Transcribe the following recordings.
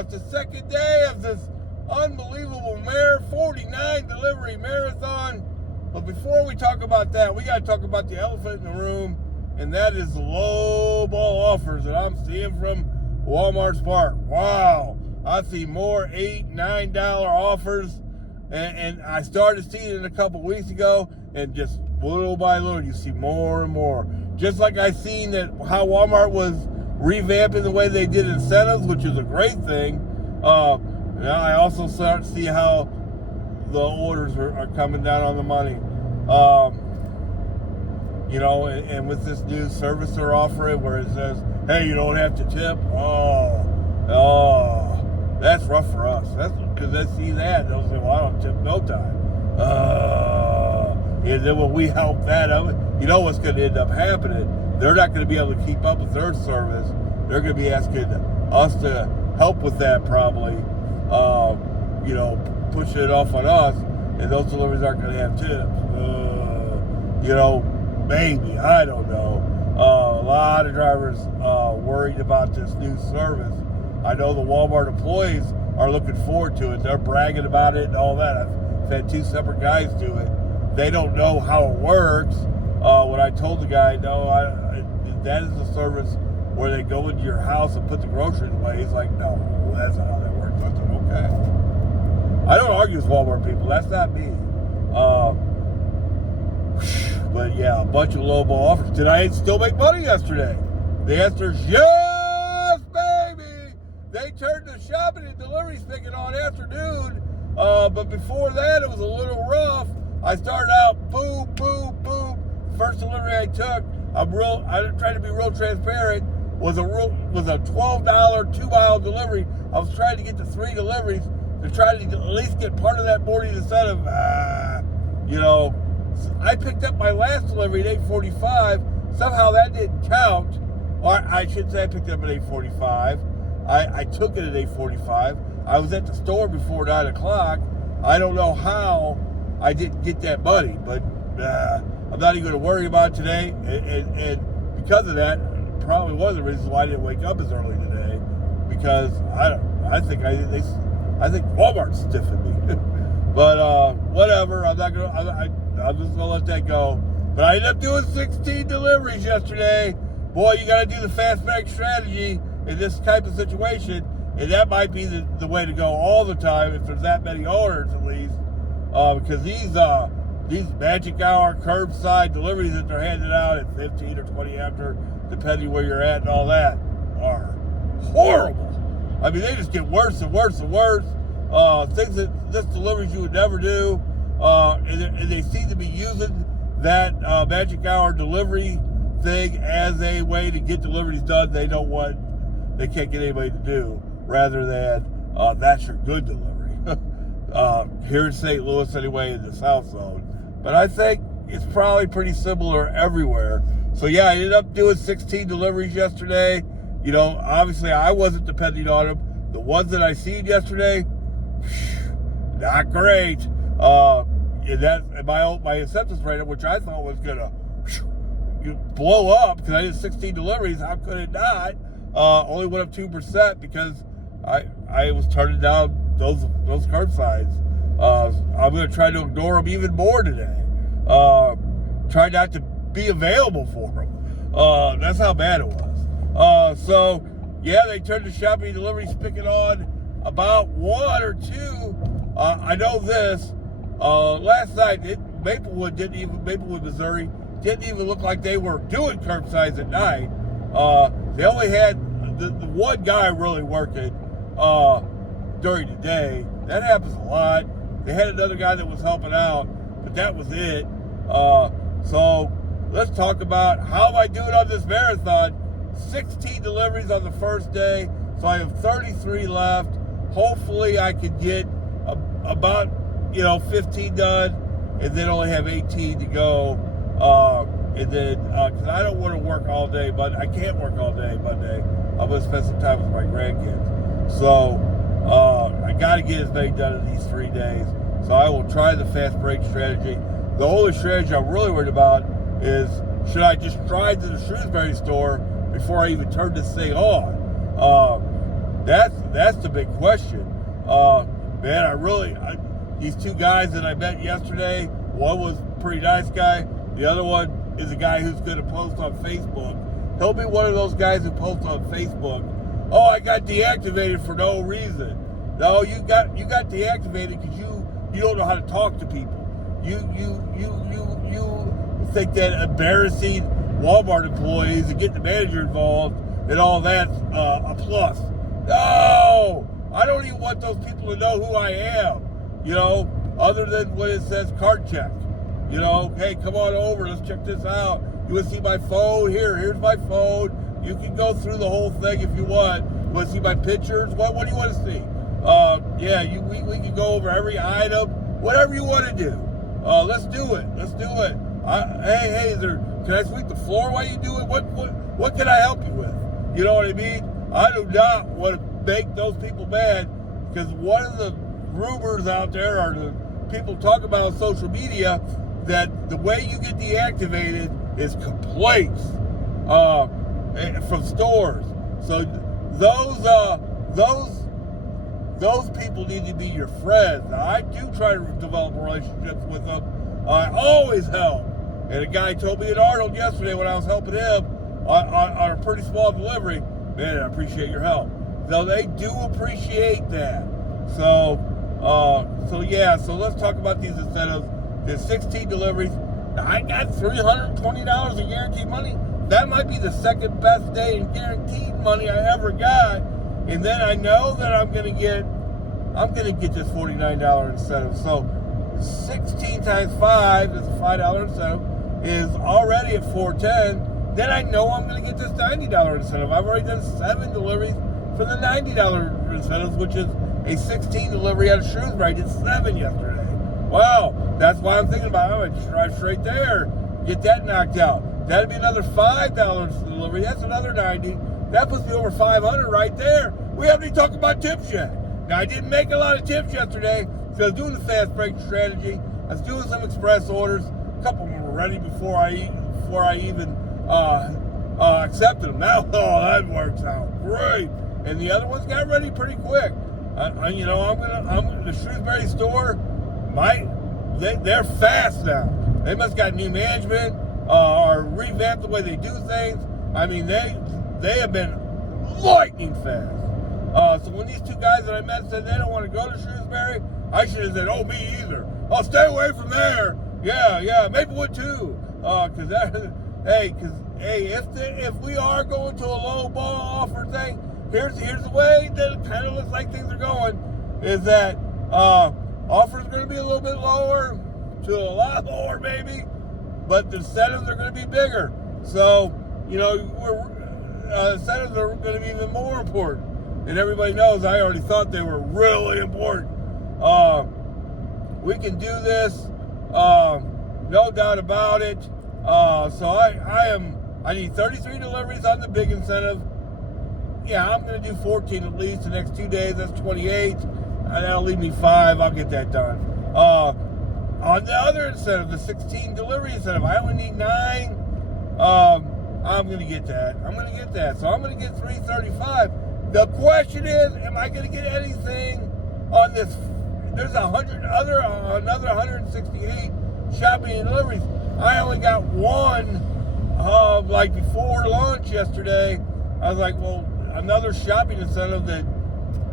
It's the second day of this unbelievable 49 delivery marathon. But before we talk about that, we got to talk about the elephant in the room, and that is the low ball offers that I'm seeing from Walmart Spark. Wow, I see more $8, $9 offers, and I started seeing it a couple weeks ago, and just little by little, you see more and more. Just like I seen that how Walmart was revamping the way they did incentives, which is a great thing. Now I also start to see how the orders are coming down on the money. And with this new service they're offering where it says, hey, you don't have to tip. Oh, that's rough for us. That's because they see that and they'll say, well, I don't tip no time. And then when we help that out, you know what's going to end up happening? They're not going to be able to keep up with their service. They're going to be asking us to help with that probably, pushing it off on us, and those deliveries aren't going to have tips. Maybe, I don't know. A lot of drivers worried about this new service. I know the Walmart employees are looking forward to it. They're bragging about it and all that. I've had 2 separate guys do it. They don't know how it works. When I told the guy, no, that is the service where they go into your house and put the groceries away. He's like, no, that's not how that works. I said, okay. I don't argue with Walmart people. That's not me. But yeah, a bunch of low ball offers. Did I still make money yesterday? The answer is yes, baby. They turned the shopping and delivery spigot on afternoon. But before that, it was a little rough. I started out boom, boom, boom. First delivery I took, I'm trying to be real transparent, was a $12 2-mile delivery. I was trying to get to 3 deliveries to try to at least get part of that morning incentive. I picked up my last delivery at 8:45. Somehow that didn't count. Or I should say I picked it up at 8:45. I took it at 8:45. I was at the store before 9 o'clock. I don't know how I didn't get that money, but I'm not even going to worry about it today. And because of that, probably one of the reasons why I didn't wake up as early today, because I think Walmart's stiffing me. But whatever. I'm just gonna let that go. But I ended up doing 16 deliveries yesterday. Boy, you got to do the fast break strategy in this type of situation, and that might be the way to go all the time if there's that many orders at least. Because these magic hour curbside deliveries that they're handing out at 15 or 20 after, depending where you're at and all that, are horrible. I mean, they just get worse and worse and worse. Things that this deliveries you would never do. And they seem to be using that magic hour delivery thing as a way to get deliveries done they can't get anybody to do, rather than that's your good delivery. Here in St. Louis anyway, in the South Zone. But I think it's probably pretty similar everywhere. So yeah, I ended up doing 16 deliveries yesterday. Obviously I wasn't depending on them. The ones that I seen yesterday, not great. And my acceptance rate, which I thought was gonna blow up because I did 16 deliveries, how could it not? Only went up 2% because I was turning down those curbsides. I'm gonna try to ignore them even more today. Try not to be available for them. That's how bad it was. So yeah, they turned the shopping delivery spigot on about 1 or 2. I know this. Last night, Maplewood, Missouri, didn't even look like they were doing curbsides at night. They only had the one guy really working during the day. That happens a lot. They had another guy that was helping out, but that was it. So let's talk about how am I doing on this marathon. 16 deliveries on the first day, so I have 33 left. Hopefully I can get about 15 done, and then only have 18 to go. And then, because I don't want to work all day, but I can't work all day Monday. I'm going to spend some time with my grandkids. So I got to get as many done in these 3 days. So I will try the fast break strategy. The only strategy I'm really worried about is, should I just drive to the Shrewsbury store before I even turn this thing on? That's the big question. Man, these two guys that I met yesterday, one was a pretty nice guy. The other one is a guy who's going to post on Facebook. He'll be one of those guys who posts on Facebook, oh, I got deactivated for no reason. No, you got deactivated because you don't know how to talk to people. You think that embarrassing Walmart employees and getting the manager involved and all that's a plus. No, I don't even want those people to know who I am. Other than when it says card check. Hey, come on over, let's check this out. You want to see my phone? Here's my phone. You can go through the whole thing if you want. You want to see my pictures? What do you want to see? We can go over every item, whatever you want to do. Let's do it. Hey, can I sweep the floor while you do it? What can I help you with? You know what I mean? I do not want to make those people mad, because one of the rumors out there are the people talk about on social media that the way you get deactivated is complaints from stores. So those people need to be your friends. Now, I do try to develop relationships with them. I always help. And a guy told me in Arnold yesterday when I was helping him on a pretty small delivery, man, I appreciate your help. So they do appreciate that. So let's talk about these incentives. There's 16 deliveries. Now, I got $320 in guaranteed money. That might be the second best day in guaranteed money I ever got. And then I know that I'm gonna get this $49 incentive. So 16 times 5 is a $5 incentive, is already at $410. Then I know I'm gonna get this $90 incentive. I've already done 7 deliveries for the $90 incentives, which is a 16 delivery out of Shrewsbury. I did 7 yesterday. Wow, that's why I'm thinking about it. I'm gonna drive straight there, get that knocked out. That'd be another $5 delivery. That's another 90. That puts me over 500 right there. We haven't even talked about tips yet. Now, I didn't make a lot of tips yesterday because I was doing the fast break strategy. I was doing some express orders. A couple of them were ready before I even accepted them. Now, that works out great. And the other ones got ready pretty quick. The Shrewsbury store, they're fast now. They must got new management or revamped the way they do things. I mean, they have been lightning fast. So when these two guys that I met said they don't want to go to Shrewsbury, I should have said, oh, me either. I'll stay away from there. Yeah, Maplewood too. If we are going to a low ball offer thing, here's the way that it kind of looks like things are going, is that offers are going to be a little bit lower to a lot lower maybe, but the incentives are going to be bigger. So, incentives are going to be even more important. And everybody knows I already thought they were really important. We can do this, no doubt about it. I need 33 deliveries on the big incentive. Yeah, I'm going to do 14 at least the next 2 days. That's 28. And that'll leave me 5. I'll get that done. On the other incentive, the 16 delivery incentive, I only need 9. I'm going to get that. So I'm going to get 335. The question is, am I going to get anything on this? There's another 168 shopping and deliveries. I only got one, before lunch yesterday. I was like, well, another shopping incentive that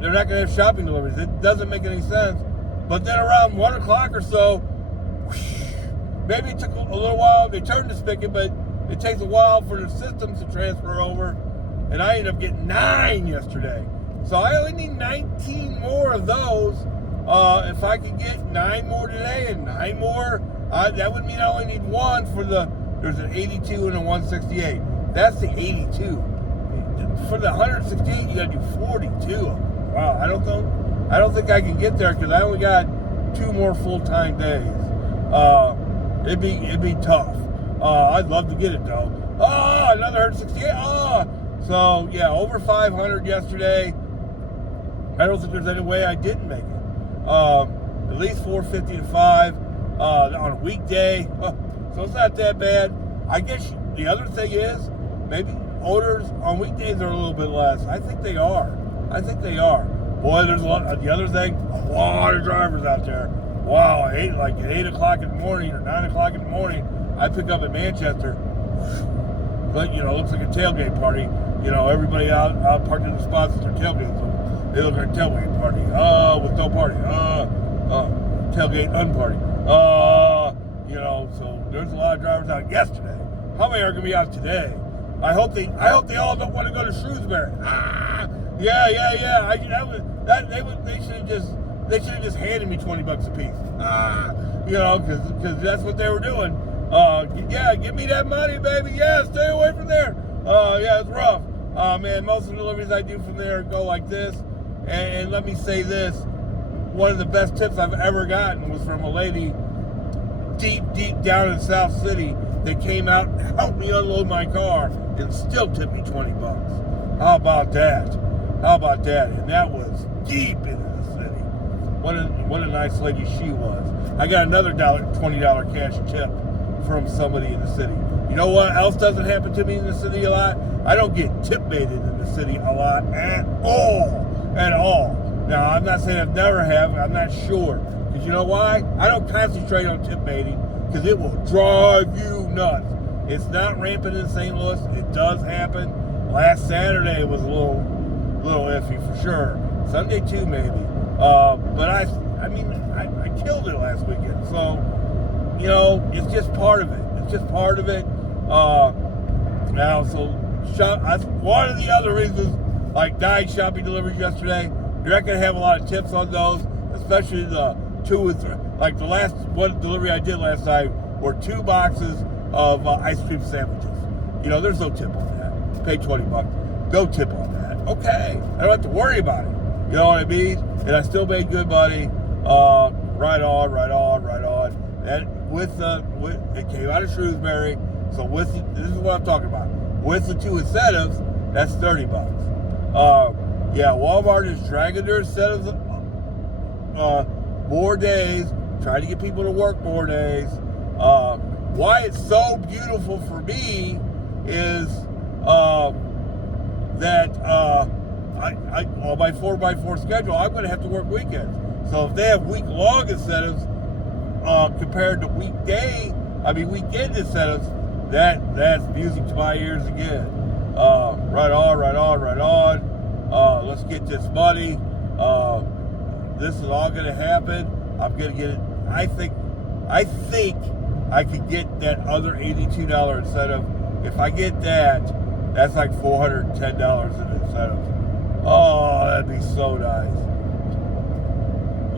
they're not going to have shopping deliveries. It doesn't make any sense. But then around 1 o'clock or so, maybe it took a little while. They turned the spigot, but it takes a while for the systems to transfer over. And I ended up getting 9 yesterday. So I only need 19 more of those. If I could get 9 more today and 9 more, that would mean I only need 1 for there's an 82 and a 168. That's the 82. For the 168, you gotta do 42. Wow, I don't think I can get there because I only got 2 more full-time days. It'd be tough. I'd love to get it though. Another 168. So yeah, over 500 yesterday. I don't think there's any way I didn't make it. At least 450 to 5 on a weekday. So it's not that bad. I guess the other thing is maybe orders on weekdays are a little bit less. I think they are. I think they are. Boy, there's a lot. The other thing, a lot of drivers out there. Wow, at 8 o'clock in the morning or 9 o'clock in the morning, I pick up in Manchester. But looks like a tailgate party. Everybody out parked in the spots at their tailgates. They look like a tailgate party. With no party. Tailgate unparty. So there's a lot of drivers out yesterday. How many are going to be out today? I hope they all don't want to go to Shrewsbury. Yeah. They should have just handed me $20 a piece. Because that's what they were doing. Give me that money, baby. Yeah, stay away from there. It's rough. Man, most of the deliveries I do from there go like this. And let me say this. One of the best tips I've ever gotten was from a lady deep down in South City that came out and helped me unload my car and still tipped me $20. How about that? And that was deep into the city. What a nice lady she was. I got another $20 cash tip from somebody in the city. You know what else doesn't happen to me in the city a lot? I don't get tip baited in the city a lot at all. Now, I'm not saying I've never have. I'm not sure. Because you know why? I don't concentrate on tip baiting because it will drive you nuts. It's not rampant in St. Louis. It does happen. Last Saturday was a little iffy for sure. Sunday too, maybe. But I killed it last weekend. So, it's just part of it. Now, so one of the other reasons, like Dye shopping deliveries yesterday, you're not going to have a lot of tips on those, especially the 2 or 3. Like the last one delivery I did last night were 2 boxes of ice cream sandwiches. There's no tip on that. Pay $20. No tip on that. Okay. I don't have to worry about it. You know what I mean? And I still made good money. Right on. And it came out of Shrewsbury. So this is what I'm talking about. With the 2 incentives, that's $30. Walmart is dragging their incentives more days, trying to get people to work more days. Why it's so beautiful for me is that on my 4x4 schedule, I'm going to have to work weekends. So if they have week-long incentives compared to weekend incentives, that's music to my ears again. Right on. Let's get this money. This is all going to happen. I'm going to get it. I think I could get that other $82 incentive. If I get that, that's like $410 in incentives. Oh, that'd be so nice.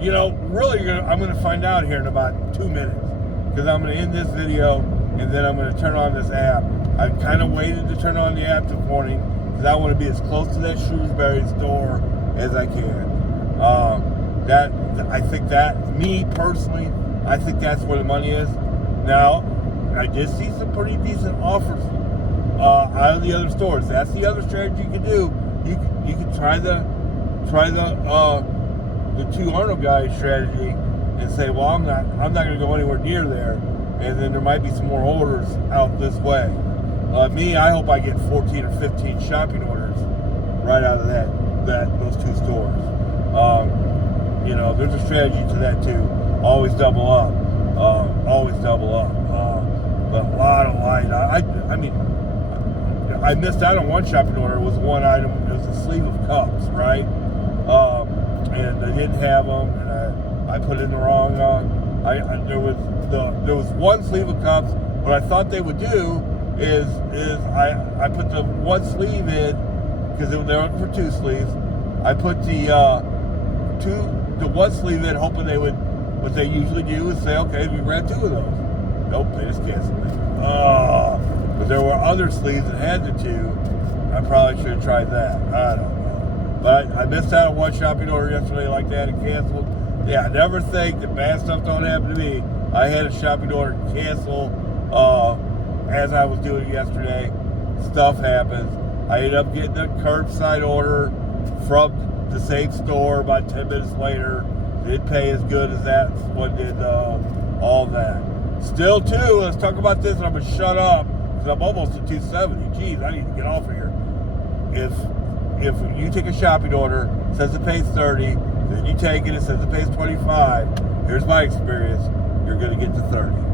Really, I'm going to find out here in about 2 minutes because I'm going to end this video and then I'm going to turn on this app. I kind of waited to turn on the app this morning because I want to be as close to that Shrewsbury store as I can. I think that, me personally, I think that's where the money is. Now, I did see some pretty decent offers out of the other stores. That's the other strategy you can do. You can try the 2 Arnold guys strategy and say, well, I'm not going to go anywhere near there, and then there might be some more orders out this way. Me, I hope I get 14 or 15 shopping orders right out of those 2 stores. There's a strategy to that too. Always double up. But a lot of lines. I missed out on one shopping order. It was one item. It was a sleeve of cups, right? And they didn't have them, and I put in the wrong. There was one sleeve of cups. What I thought they would do is I put the one sleeve in because they were looking for 2 sleeves. I put the one sleeve in, hoping they would. What they usually do is say, okay, we ran 2 of those. Nope, they just canceled it. But there were other sleeves that had the 2. I probably should have tried that. I don't know. But I missed out on one shopping order yesterday like that and canceled. Yeah, I never think that bad stuff don't happen to me. I had a shopping order cancel as I was doing it yesterday. Stuff happens. I ended up getting a curbside order from the same store about 10 minutes later. Didn't pay as good as that one did, all that. Still, too, let's talk about this, and I'm going to shut up, because I'm almost at 270. Geez, I need to get off of here. if you take a shopping order, it says it pays 30, then you take it says it pays 25. Here's my experience: you're going to get to 30.